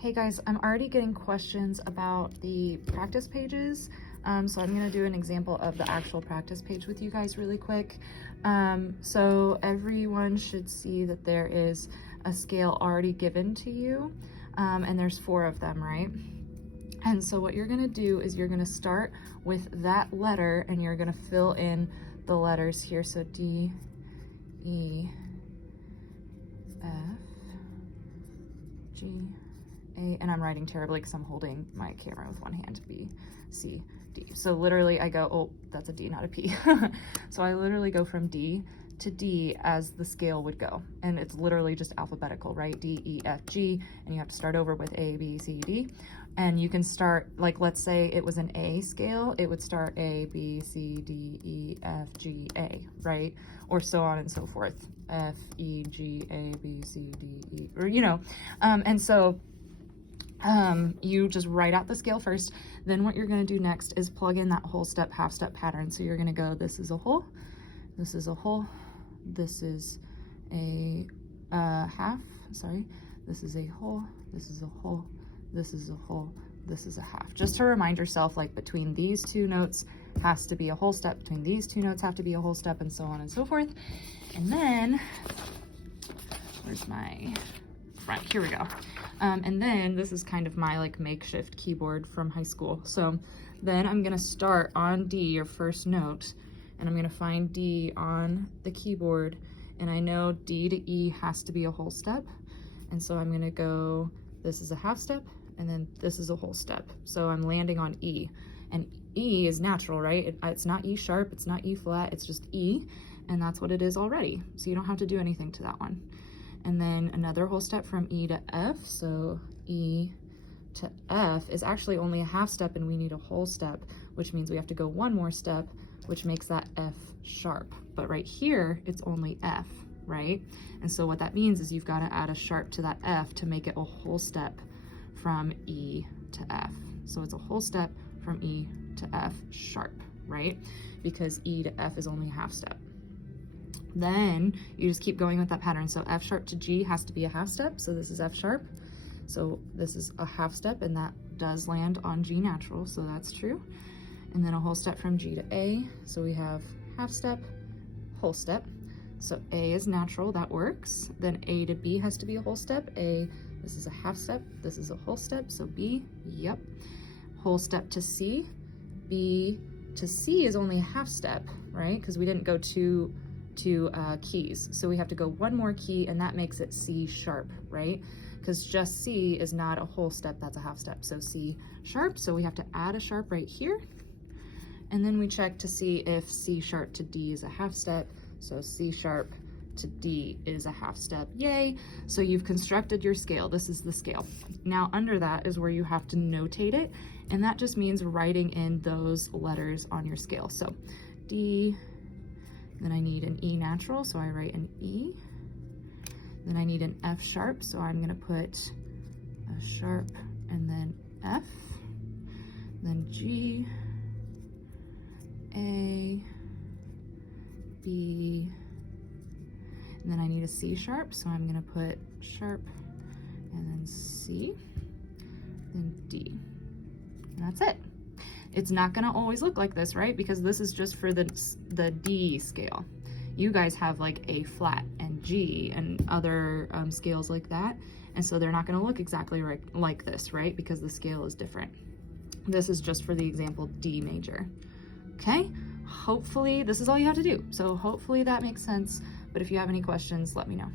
Hey guys, I'm already getting questions about the practice pages. So I'm gonna do an example of the actual practice page with you guys really quick. So everyone should see that there is a scale already given to you, and there's 4 of them, right? And so what you're gonna do is you're gonna start with that letter and you're gonna fill in the letters here. So D, E, F, G, A, and I'm writing terribly because I'm holding my camera with one hand. B, C, D. So literally I go, oh, that's a D, not a P. So I literally go from D to D as the scale would go. And it's literally just alphabetical, right? D, E, F, G, and you have to start over with A, B, C, D. And you can start, like, let's say it was an A scale, it would start A, B, C, D, E, F, G, A, right? Or so on and so forth. F, E, G, A, B, C, D, E, or, you know. And so you just write out the scale first. Then what you're going to do next is plug in that whole step, half step pattern. So you're going to go, this is a whole, this is a whole, this is a half, sorry, this is a whole, this is a whole, this is a whole, this is a half. Just to remind yourself, like, between these 2 notes has to be a whole step, between these 2 notes have to be a whole step, and so on and so forth. And then, where's my front? Here we go. And then this is kind of my like makeshift keyboard from high school. So then I'm gonna start on D, your first note, and I'm gonna find D on the keyboard, and I know D to E has to be a whole step, and so I'm gonna go, this is a half step, and then this is a whole step. So I'm landing on E, and E is natural, right? It's not E sharp, it's not E flat, it's just E, and that's what it is already. So you don't have to do anything to that one. And then another whole step from E to F. So E to F is actually only a half step, and we need a whole step, which means we have to go 1 more step, which makes that F sharp. But right here, it's only F, right? And so what that means is you've got to add a sharp to that F to make it a whole step from E to F. So it's a whole step from E to F sharp, right? Because E to F is only a half step. Then you just keep going with that pattern. So F sharp to G has to be a half step. So this is F sharp. So this is a half step, and that does land on G natural. So that's true. And then a whole step from G to A. So we have half step, whole step. So A is natural, that works. Then A to B has to be a whole step. A, this is a half step, this is a whole step. So B, yep. Whole step to C. B to C is only a half step, right? Because we didn't go two keys. So we have to go 1 more key, and that makes it C sharp, right? Because just C is not a whole step, that's a half step. So C sharp, so we have to add a sharp right here. And then we check to see if C sharp to D is a half step. So C sharp to D is a half step, yay. So you've constructed your scale, this is the scale. Now under that is where you have to notate it, and that just means writing in those letters on your scale. So D, then I need an E natural, so I write an E. Then I need an F sharp, so I'm gonna put a sharp and then F. Then G, A, B, and then I need a C sharp, so I'm gonna put sharp and then C, then D, and that's it. It's not gonna always look like this, right? Because this is just for the D scale. You guys have like A flat and G and other scales like that. And so they're not gonna look exactly like this, right? Because the scale is different. This is just for the example D major, okay? Hopefully, this is all you have to do. So hopefully that makes sense. But if you have any questions, let me know.